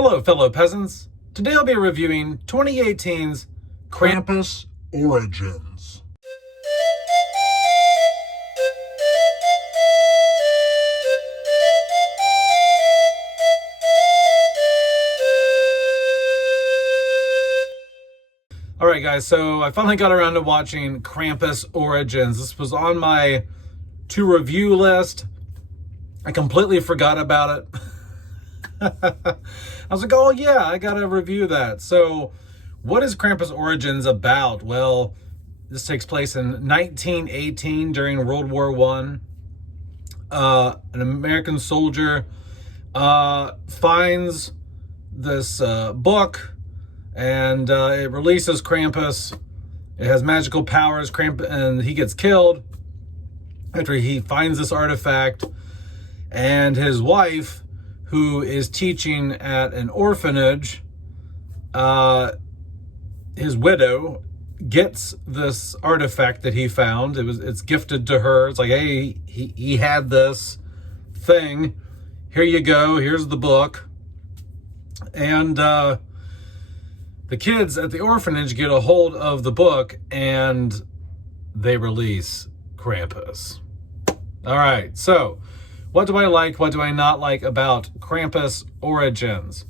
Hello, fellow peasants. Today I'll be reviewing 2018's Krampus Origins. Alright guys, so I finally got around to watching Krampus Origins. This was on my to-review list. I completely forgot about it. I was like, oh yeah, I gotta review that. So, what is Krampus Origins about? Well, this takes place in 1918 during World War I. An American soldier finds this book, and it releases Krampus. It has magical powers, and he gets killed after he finds this artifact. And his wife, who is teaching at an orphanage, his widow, gets this artifact that he found. It's gifted to her. It's like, hey, he had this thing. Here you go. Here's the book. And the kids at the orphanage get a hold of the book and they release Krampus. All right, so what do I like? What do I not like about Krampus Origins?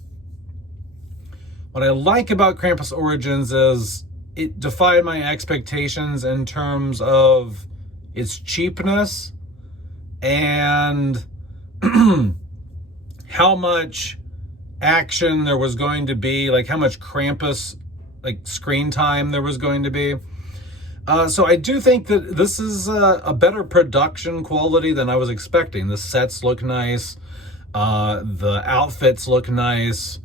What I like about Krampus Origins is it defied my expectations in terms of its cheapness and how much action there was going to be, like how much Krampus screen time there was going to be. So I do think that this is a better production quality than I was expecting. The sets look nice. The outfits look nice.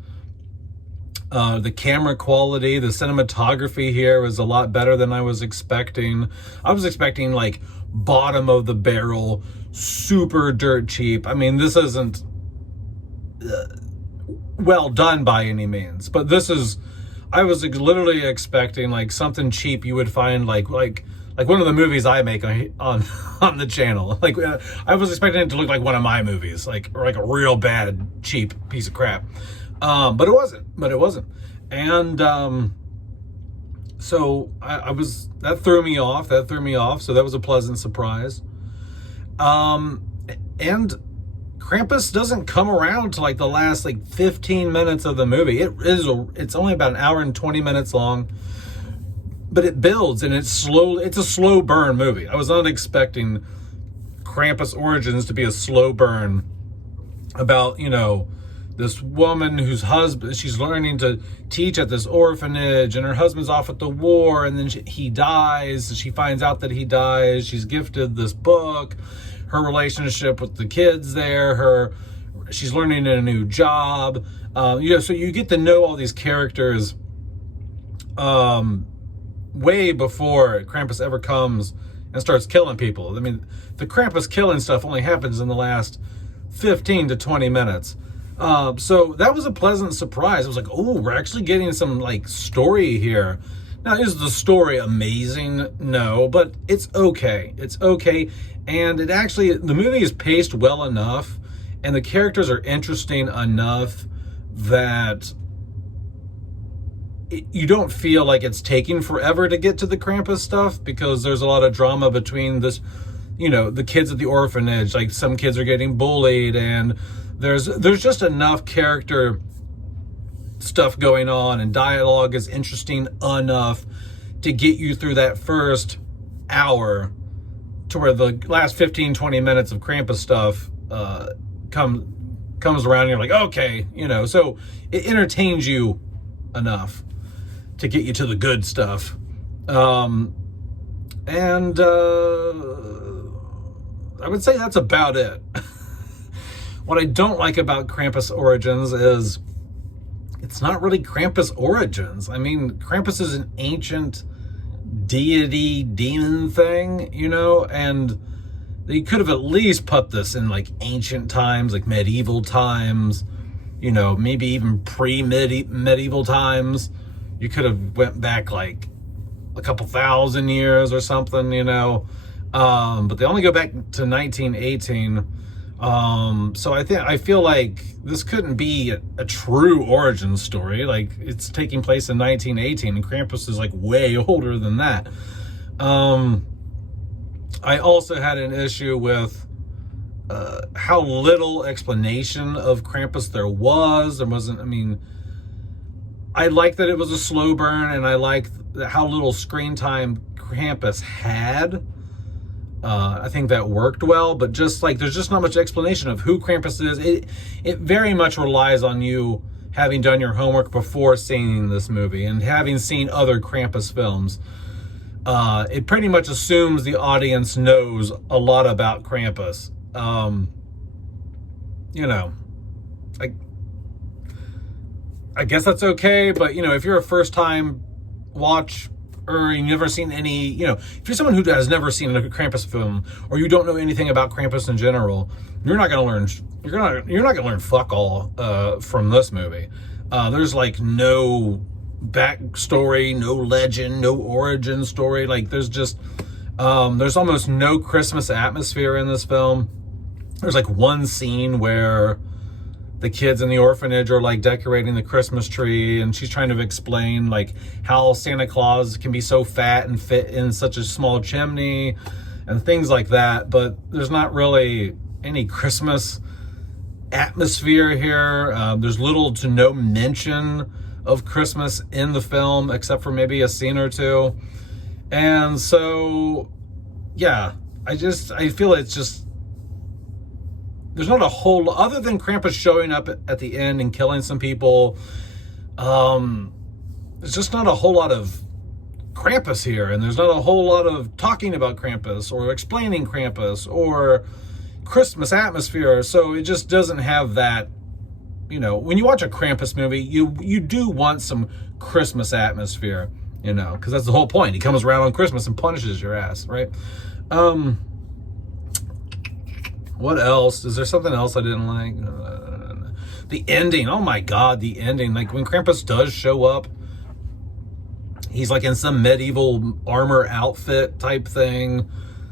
The camera quality, the cinematography here was a lot better than I was expecting. I was expecting like bottom of the barrel, super dirt cheap. I mean, this isn't well done by any means, but this is, I was literally expecting like something cheap you would find like one of the movies I make on the channel. Like I was expecting it to look like one of my movies, or like a real bad cheap piece of crap. But it wasn't. And so that threw me off. So that was a pleasant surprise. And Krampus doesn't come around to like the last 15 minutes of the movie. It's only about an hour and 20 minutes long, but it builds and it's a slow burn movie. I was not expecting Krampus Origins to be a slow burn about, this woman whose husband, she's learning to teach at this orphanage, and her husband's off at the war, and then he dies. She finds out that he dies. She's gifted this book. Her relationship with the kids there, she's learning a new job. So you get to know all these characters way before Krampus ever comes and starts killing people. I mean, the Krampus killing stuff only happens in the last 15 to 20 minutes. So that was a pleasant surprise. I was like, oh, we're actually getting some story here. Now, is the story amazing? No, but it's okay. It's okay. And the movie is paced well enough and the characters are interesting enough that you don't feel like it's taking forever to get to the Krampus stuff, because there's a lot of drama between this, the kids at the orphanage. Like some kids are getting bullied, and there's just enough character stuff going on, and dialogue is interesting enough to get you through that first hour to where the last 15-20 minutes of Krampus stuff comes around and you're like, okay, so it entertains you enough to get you to the good stuff. And I would say that's about it. What I don't like about Krampus Origins is it's not really Krampus Origins. I mean, Krampus is an ancient deity, demon thing, and they could have at least put this in ancient times, medieval times, maybe even pre-medieval times. You could have went back a couple thousand years or something, but they only go back to 1918. So I feel like this couldn't be a true origin story. Like, it's taking place in 1918, and Krampus is like way older than that. I also had an issue with how little explanation of Krampus there was. There wasn't, I mean, I like that it was a slow burn, and I like how little screen time Krampus had. I think that worked well, but just like, there's just not much explanation of who Krampus is. It very much relies on you having done your homework before seeing this movie and having seen other Krampus films. It pretty much assumes the audience knows a lot about Krampus. You know, I guess that's okay, but, you know, if you're a first-time watch, or you've never seen any, you know, if you're someone who has never seen a Krampus film, or you don't know anything about Krampus in general, you're not gonna learn fuck all from this movie. There's like no backstory, no legend, no origin story. Like, there's just there's almost no Christmas atmosphere in this film. There's like one scene where the kids in the orphanage are like decorating the Christmas tree, and she's trying to explain like how Santa Claus can be so fat and fit in such a small chimney and things like that. But there's not really any Christmas atmosphere here. There's little to no mention of Christmas in the film, except for maybe a scene or two. And so, yeah, I feel it's just, there's not a whole, other than Krampus showing up at the end and killing some people, there's just not a whole lot of Krampus here, and there's not a whole lot of talking about Krampus or explaining Krampus or Christmas atmosphere. So it just doesn't have that, you know, when you watch a Krampus movie, you do want some Christmas atmosphere, you know, because that's the whole point. He comes around on Christmas and punishes your ass, right? What else? Is there something else I didn't like? The ending. Oh my God, the ending. Like, when Krampus does show up, he's like in some medieval armor outfit type thing,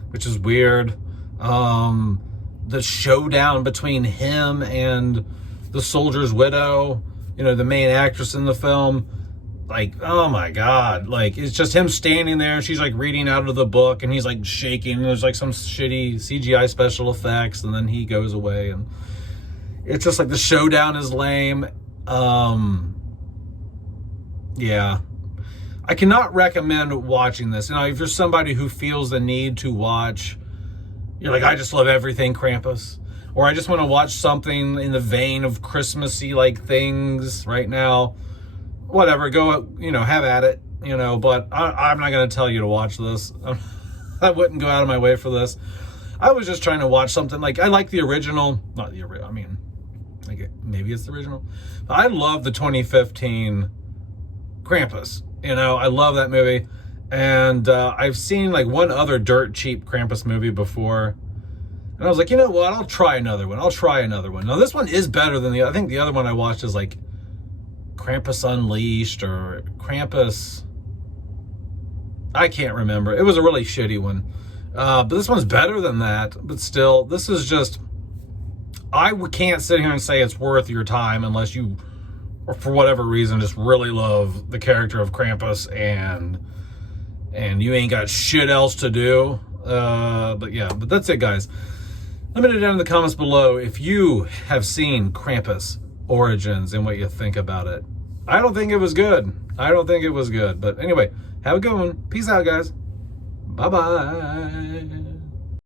which is weird. The showdown between him and the soldier's widow, you know, the main actress in the film, like, oh my God, like, it's just him standing there, and she's like reading out of the book, and he's like shaking, and there's like some shitty CGI special effects, and then he goes away, and it's just like the showdown is lame. Yeah, I cannot recommend watching this. You know, if you're somebody who feels the need to watch, you're like, I just love everything Krampus, or I just want to watch something in the vein of Christmassy like things right now, whatever, go, you know, have at it, you know, but I'm not going to tell you to watch this. I wouldn't go out of my way for this. I was just trying to watch something, like, I like the original, not the original, I mean, like, maybe it's the original. I love the 2015 Krampus, you know, I love that movie. And I've seen like one other dirt cheap Krampus movie before, and I was like, you know what, I'll try another one. Now, this one is better than I think the other one I watched is like Krampus Unleashed or Krampus, I can't remember. It was a really shitty one. But this one's better than that. But still, this is just, I can't sit here and say it's worth your time unless you, or for whatever reason, just really love the character of Krampus and you ain't got shit else to do. But yeah, but that's it, guys. Let me know down in the comments below if you have seen Krampus Origins and what you think about it. I don't think it was good. But anyway, have a good one. Peace out, guys. Bye-bye.